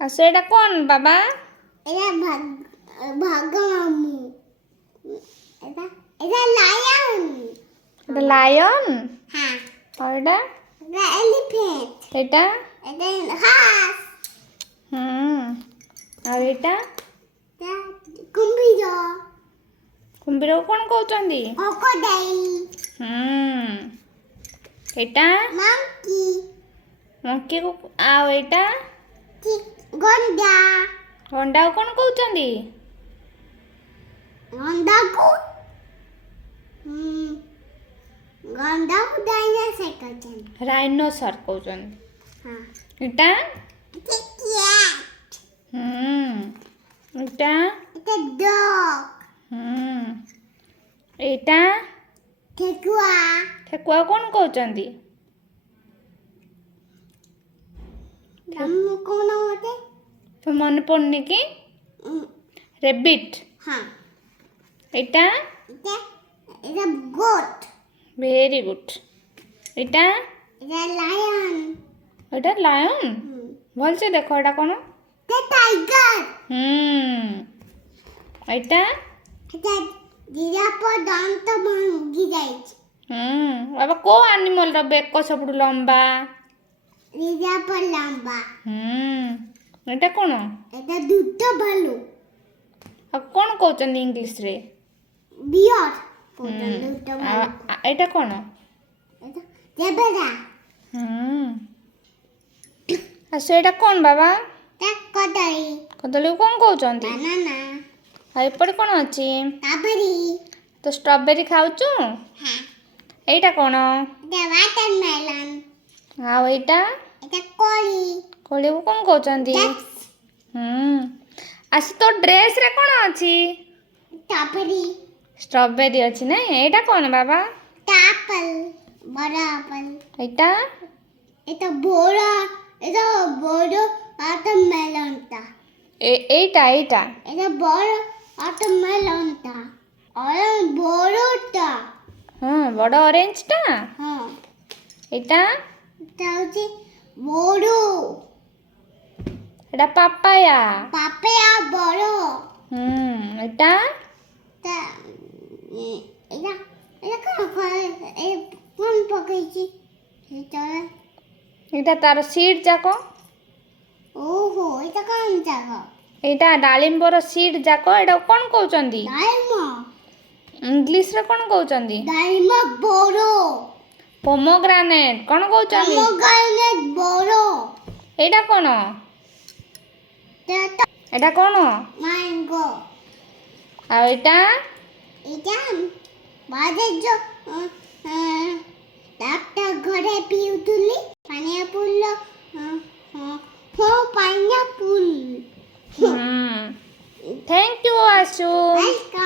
ସେଇଟା କ'ଣ ବାବା? এটা ভাগমামু এটা এটা লায়ন এটা লায়ন। হ্যাঁ আর এটা এটা এলিফ্যান্ট এটা এটা হাঁস ଆଉ ଏଇଟା এটা কুম্ভীর କୁମ୍ଭୀରକୁ କ'ଣ କହୁଛନ୍ତି? କ୍ରୋକୋଡାଇল ଏଇଟା monkey ମଙ୍କିକୁ। ଆଉ ଏଇଟା ଗଣ୍ଡା ଗଣ୍ଡାକୁ କ'ଣ କହୁଛନ୍ତି? ଗଣ୍ଡାକୁ ଗଣ୍ଡାକୁ ଡାଇନୋସର କହୁଛନ୍ତି। ରାଇନୋସର କହୁଛନ୍ତି। ହଁ ଏଇଟା କ୍ୟାଟ୍ ଏଇଟା এটা ଡଗ୍ ଏଇଟା ଠେକୁଆ ଠେକୁଆ କ'ଣ କହୁଛନ୍ତି? ତମକୁ କଣ ଗୋଟେ ତ ମନେ ପଡ଼ୁନି କି? ରେବିଟ୍। ହଁ ଏଇଟା এটা এটা গোট ଭେରି ଗୁଡ୍। ଏଇଟା এটা লায়ন ଏଇଟା ଲାୟନ୍। ଭଲସେ ଦେଖ ଏଇଟା କ'ଣ? এটা টাইগার ଏଇଟା এটা জিরাফ দান্ত ভাଙ୍ଗি ଯାଇଛି। ବାବା କୋଉ ଆନିମଲ୍ର ବେକ ସବୁଠୁ ଲମ୍ବା? জিরাফ লম্বা ଏଇଟା କ'ଣ? এটা দুটো ভালু ଆଉ କ'ଣ କହୁଛନ୍ତି ଇଂଲିଶରେ? বিয়ার দুটো ভালু ଏଇଟା କ'ଣ? এটা জেব্রা ଆଉ ସେଇଟା କ'ଣ ବାବା? এটা কদলি କଦଳୀକୁ କ'ଣ କହୁଛନ୍ତି? বানানা ଆଉ ଏପଟେ କ'ଣ ଅଛି? স্ট্রবেরি ତ ଷ୍ଟ୍ରବେରୀ ଖାଉଛୁ? হ্যাঁ ଏଇଟା କ'ଣ? এটা ওয়াটারমেলন ଆଉ ଏଇଟା এটা কোলি କୋଳିକୁ କ'ଣ କହୁଛନ୍ତି? ଆସି ତୋ ଡ୍ରେସ୍ରେ କ'ଣ ଅଛି? স্ট্রবেরি ଷ୍ଟ୍ରବେରୀ ଅଛି ନାଇଁ? ଏଇଟା କ'ଣ ବାବା? এটা আপেল বড় আপেল ଏଇଟା এটা বড় ওয়াটারমেলনটা ଏଇଟା এটা বড় ওয়াটারমেলনটা বড়টা ହଁ ବଡ଼ ଅରେଞ୍ଜଟା। হ্যাঁ ଏଇଟା এটা হচ্ছে বড় ଏଇଟା ପାପାୟା। পাপায়া বড় ଏଇଟା তা এটা এটা কোন পকাইছি এটা ଏଇଟା ତାର ସିଡ୍ ଯାକ। ଓହୋ এটা কোন জায়গা ଏଇଟା ଡାଳିମ୍ବର ସିଡ୍ ଯାକ। ଏଇଟାକୁ କ'ଣ କହୁଛନ୍ତି? ডাইମ ଇଂଲିଶରେ କ'ଣ କହୁଛନ୍ତି? ডাইମ বড় ପୋମୋଗ୍ରାନେଟ୍ କ'ଣ କହୁଛନ୍ତି? পমোগ্রানেট বড় ଏଇଟା କ'ଣ? এটা ଏଇଟା କ'ଣ? ম্যাঙ্গো ଆଉ ଏଇଟା এটা বাজের একটা ঘরে পিউতুলি পাইনাপুল পাইনাপুল থ্যাংক ইউ আশু। ওয়েলকাম